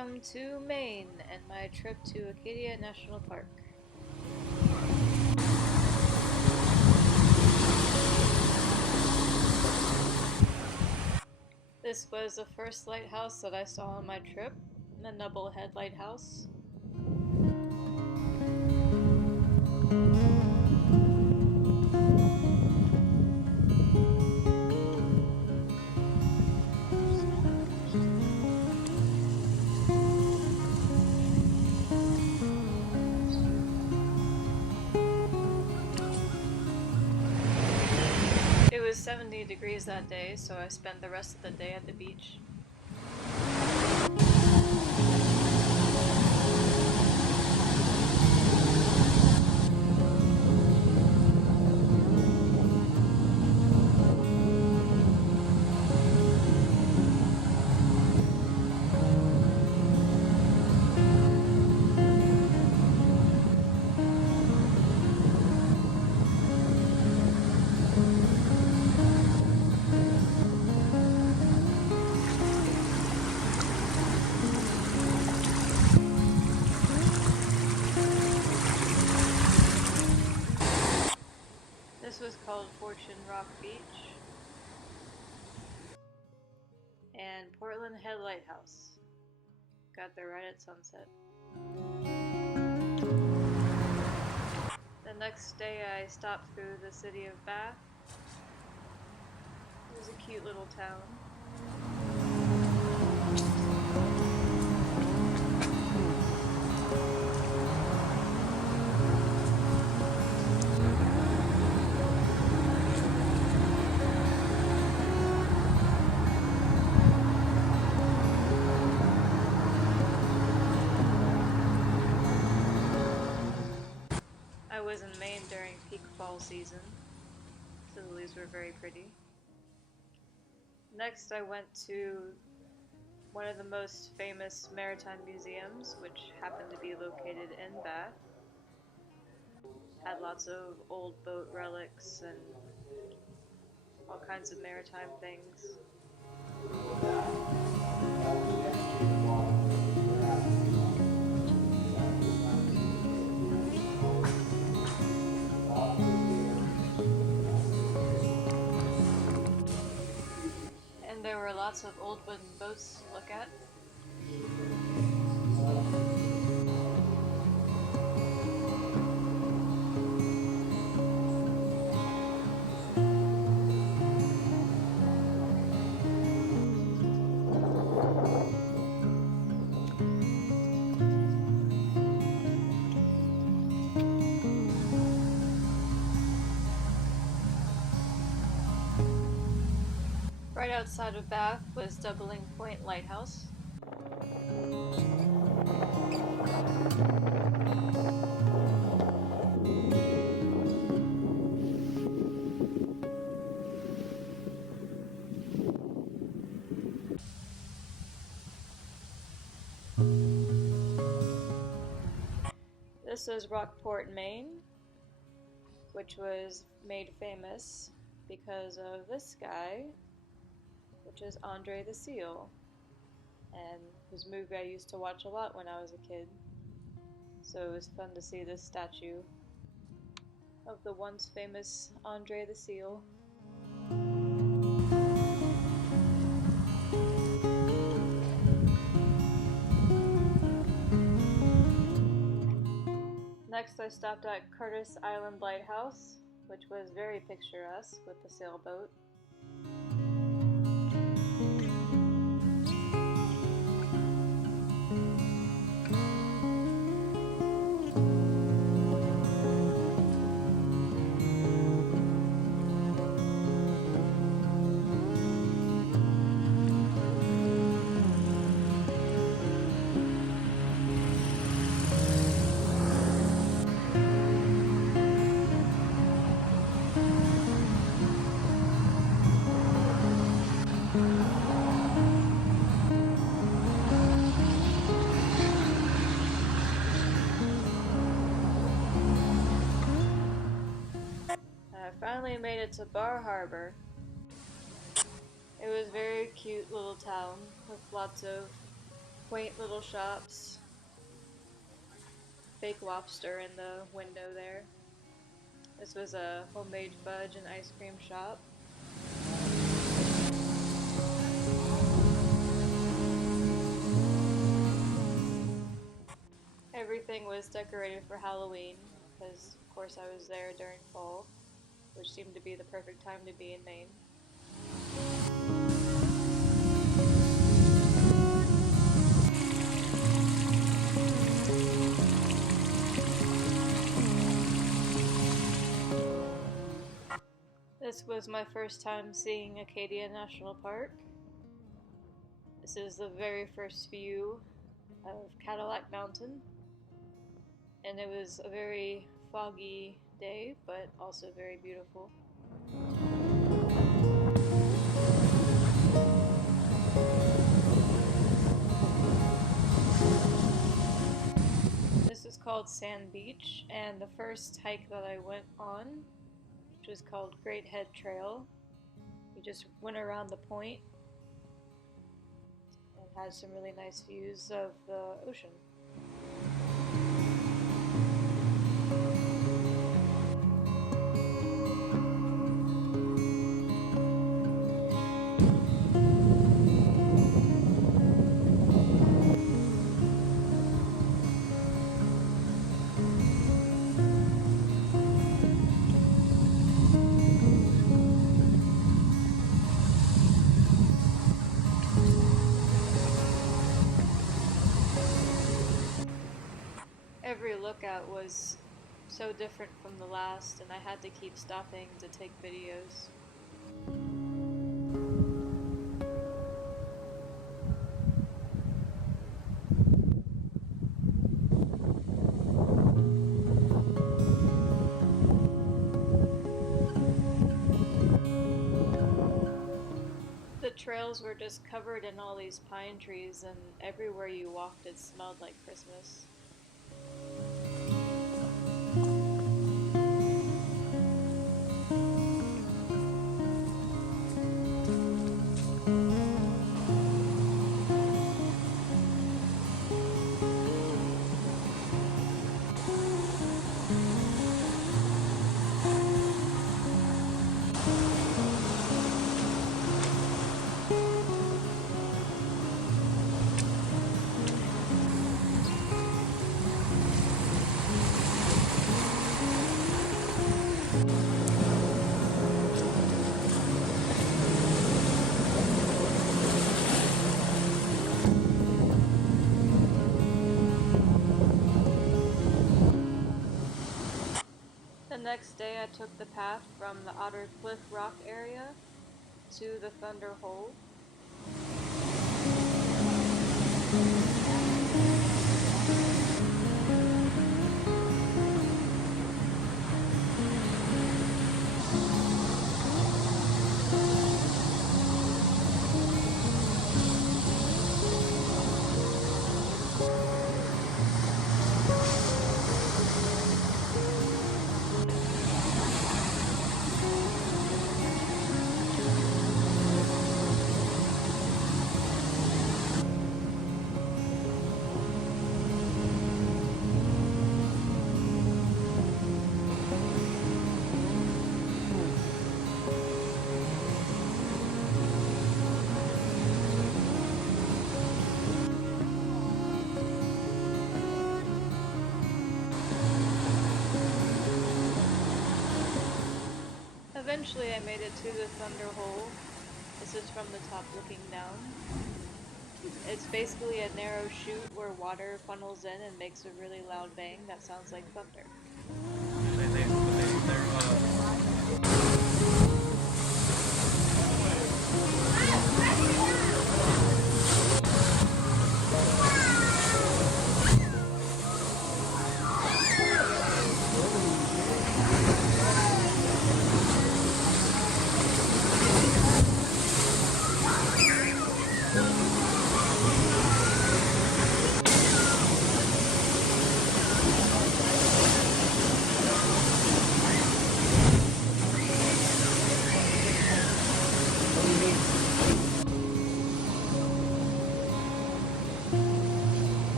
Welcome to Maine and my trip to Acadia National Park. This was the first lighthouse that I saw on my trip, the Nubblehead Lighthouse. It was 70 degrees that day, so I spent the rest of the day at the beach. This was called Fortune Rock Beach and Portland Head Lighthouse. Got there right at sunset. The next day I stopped through the city of Bath. It was a cute little town. I was in Maine during peak fall season, so the leaves were very pretty. Next I went to one of the most famous maritime museums, which happened to be located in Bath. Had lots of old boat relics and all kinds of maritime things. And there were lots of old wooden boats to look at. Right outside of Bath was Doubling Point Lighthouse. This is Rockport, Maine, which was made famous because of this guy, which is Andre the Seal, and whose movie I used to watch a lot when I was a kid. So it was fun to see this statue of the once famous Andre the Seal. Next I stopped at Curtis Island Lighthouse, which was very picturesque with the sailboat. I finally made it to Bar Harbor. It was a very cute little town with lots of quaint little shops. Fake lobster in the window there. This was a homemade fudge and ice cream shop. Everything was decorated for Halloween because, of course, I was there during fall, which seemed to be the perfect time to be in Maine. This was my first time seeing Acadia National Park. This is the very first view of Cadillac Mountain, and it was a very foggy day, but also very beautiful. This is called Sand Beach, and the first hike that I went on, which was called Great Head Trail, we just went around the point and had some really nice views of the ocean. Every lookout was so different from the last, and I had to keep stopping to take videos. The trails were just covered in all these pine trees, and everywhere you walked it smelled like Christmas. The next day I took the path from the Otter Cliff Rock area to the Thunder Hole. Eventually I made it to the Thunder Hole. This is from the top looking down. It's basically a narrow chute where water funnels in and makes a really loud bang that sounds like thunder.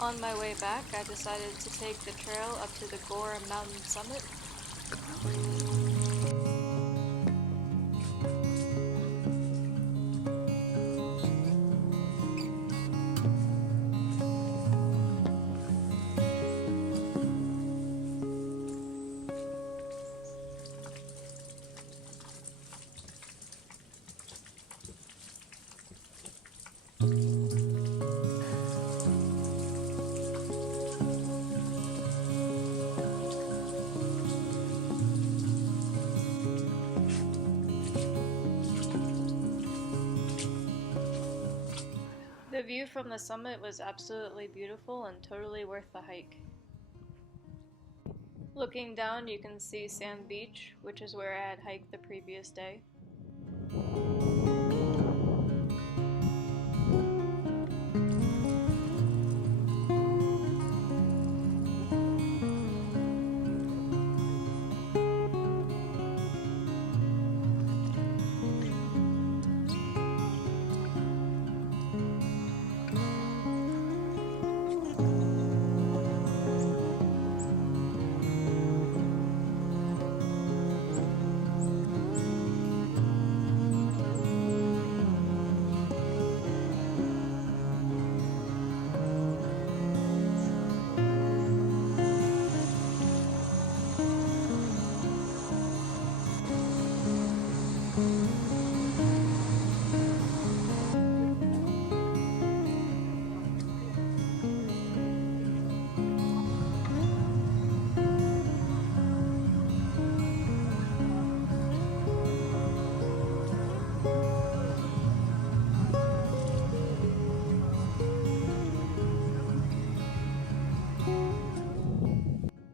On my way back, I decided to take the trail up to the Gore Mountain summit. The view from the summit was absolutely beautiful and totally worth the hike. Looking down, you can see Sand Beach, which is where I had hiked the previous day.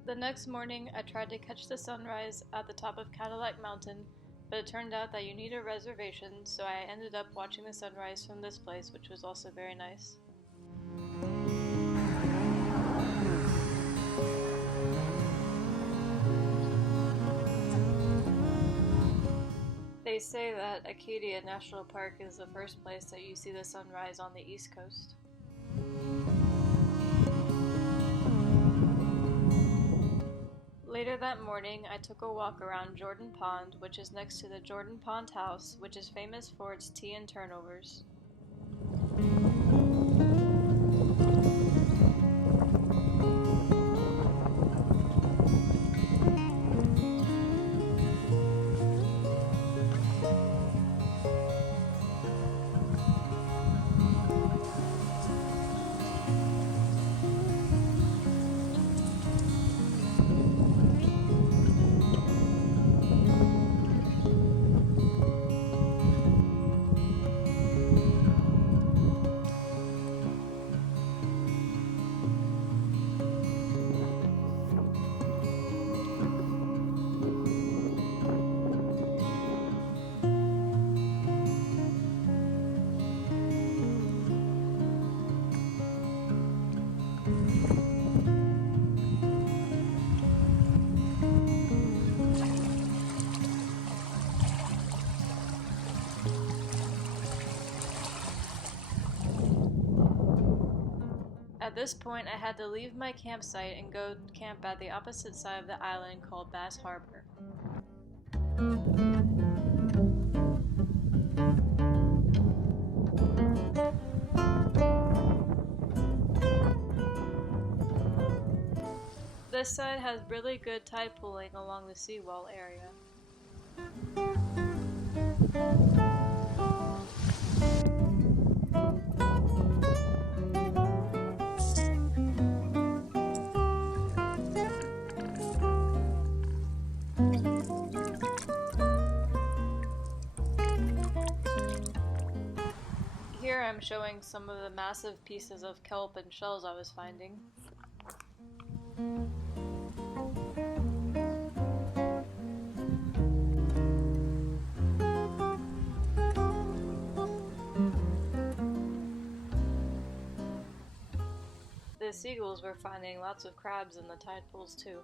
The next morning, I tried to catch the sunrise at the top of Cadillac Mountain, but it turned out that you need a reservation, so I ended up watching the sunrise from this place, which was also very nice. They say that Acadia National Park is the first place that you see the sunrise on the East Coast. Later that morning, I took a walk around Jordan Pond, which is next to the Jordan Pond House, which is famous for its tea and turnovers. At this point, I had to leave my campsite and go camp at the opposite side of the island called Bass Harbor. This side has really good tide pooling along the seawall area. Here I'm showing some of the massive pieces of kelp and shells I was finding. The seagulls were finding lots of crabs in the tide pools too.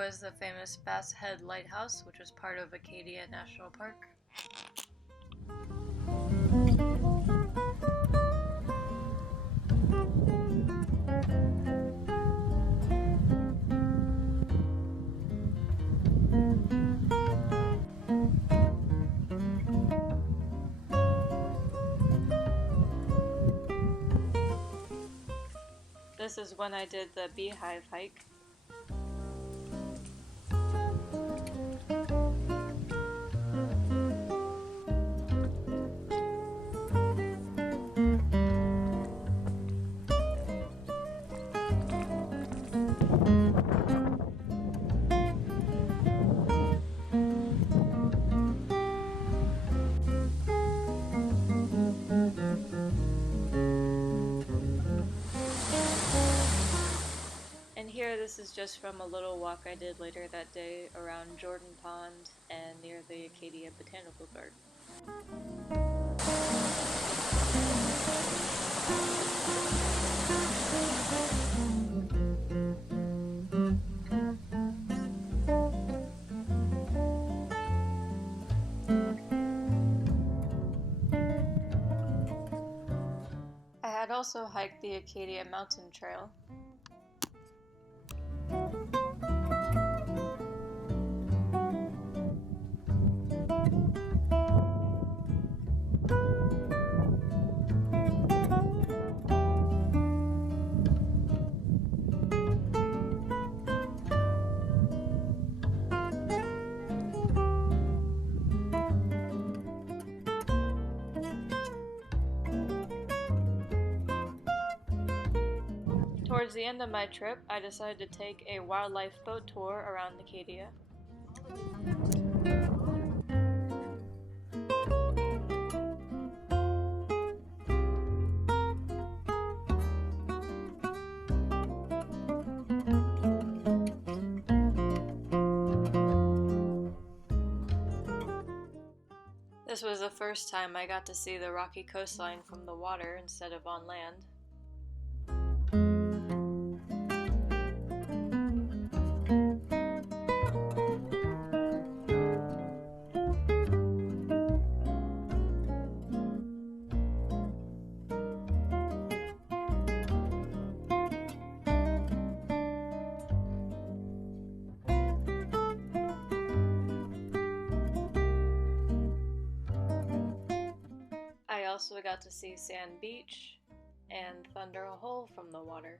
was the famous Bass Head Lighthouse, which was part of Acadia National Park. This is when I did the beehive hike. Here, this is just from a little walk I did later that day around Jordan Pond and near the Acadia Botanical Garden. I had also hiked the Acadia Mountain Trail. Towards the end of my trip, I decided to take a wildlife boat tour around Acadia. This was the first time I got to see the rocky coastline from the water instead of on land. I also got to see Sand Beach and Thunder Hole from the water.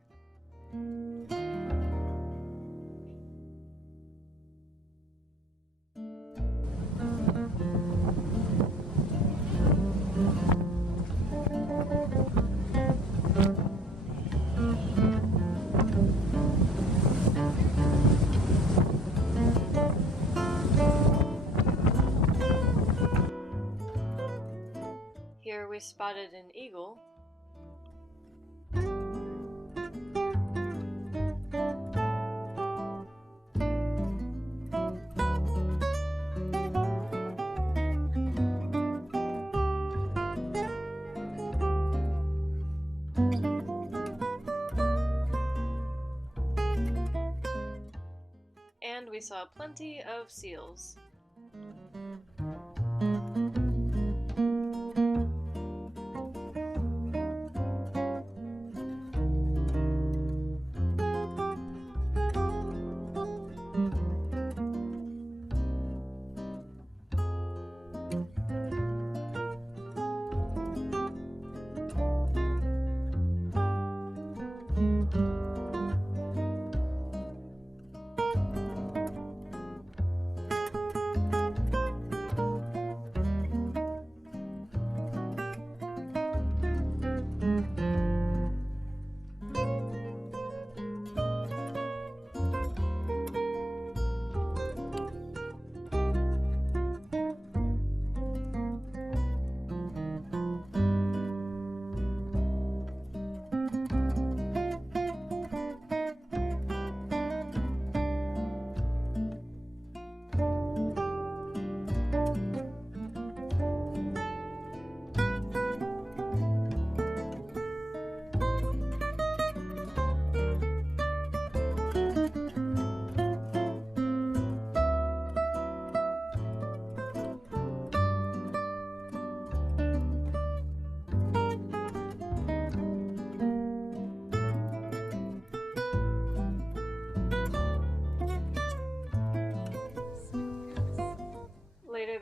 Here we spotted an eagle. And we saw plenty of seals.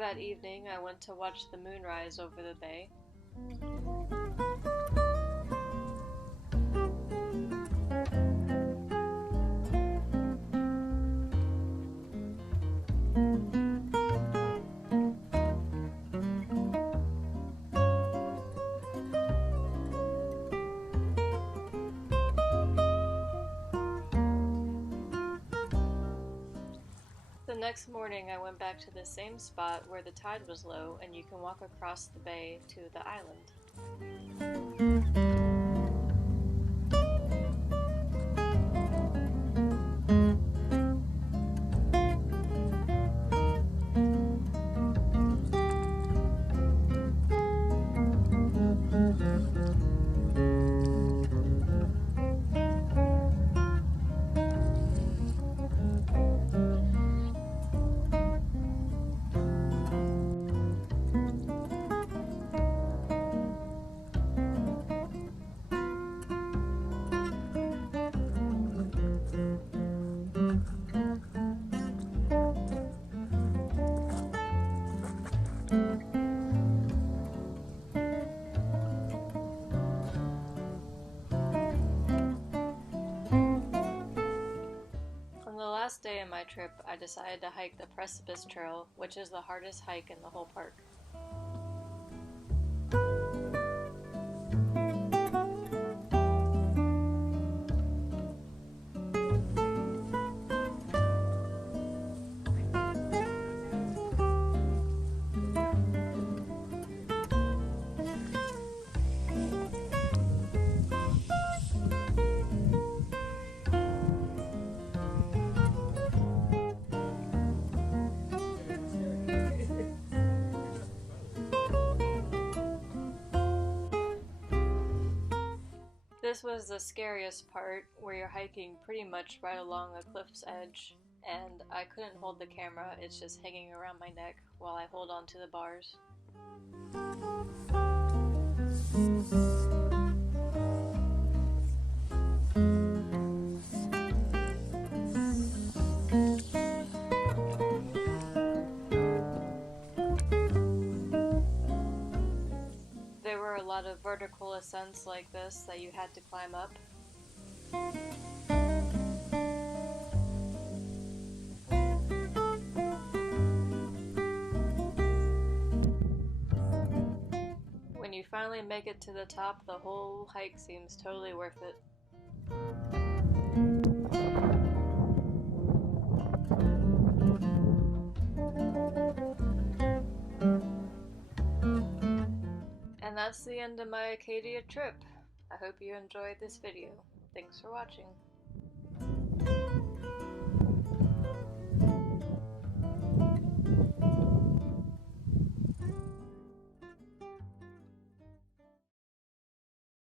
that evening, I went to watch the moonrise over the bay. The next morning, I went back to the same spot where the tide was low and you can walk across the bay to the island. On the last day of my trip, I decided to hike the Precipice Trail, which is the hardest hike in the whole park. This was the scariest part, where you're hiking pretty much right along a cliff's edge, and I couldn't hold the camera, it's just hanging around my neck while I hold on to the bars. There were a lot of vertical ascents like this that you had to climb up. When you finally make it to the top, the whole hike seems totally worth it. And that's the end of my Acadia trip. I hope you enjoyed this video. Thanks for watching.